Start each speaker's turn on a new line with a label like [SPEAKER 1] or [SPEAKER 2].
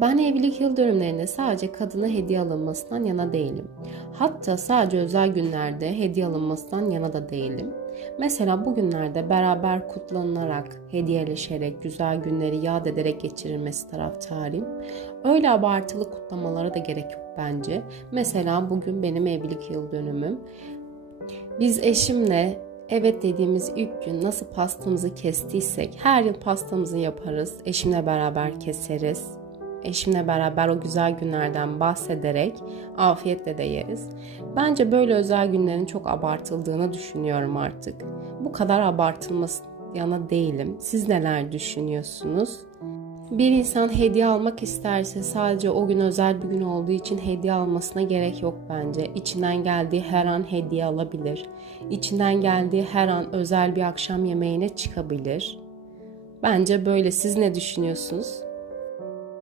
[SPEAKER 1] Ben evlilik yıl dönümlerinde sadece kadına hediye alınmasından yana değilim. Hatta sadece özel günlerde hediye alınmasından yana da değilim. Mesela bugünlerde beraber kutlanılarak, hediyeleşerek, güzel günleri yad ederek geçirilmesi taraftarıyım. Öyle abartılı kutlamalara da gerek yok bence. Mesela bugün benim evlilik yıl dönümüm. Biz eşimle evet dediğimiz ilk gün nasıl pastamızı kestiysek her yıl pastamızı yaparız. Eşimle beraber keseriz. Eşimle beraber o güzel günlerden bahsederek afiyetle de yeriz. Bence böyle özel günlerin çok abartıldığını düşünüyorum artık. Bu kadar abartılması yana değilim. Siz neler düşünüyorsunuz? Bir insan hediye almak isterse sadece o gün özel bir gün olduğu için hediye almasına gerek yok bence. İçinden geldiği her an hediye alabilir. İçinden geldiği her an özel bir akşam yemeğine çıkabilir. Bence böyle. Siz ne düşünüyorsunuz?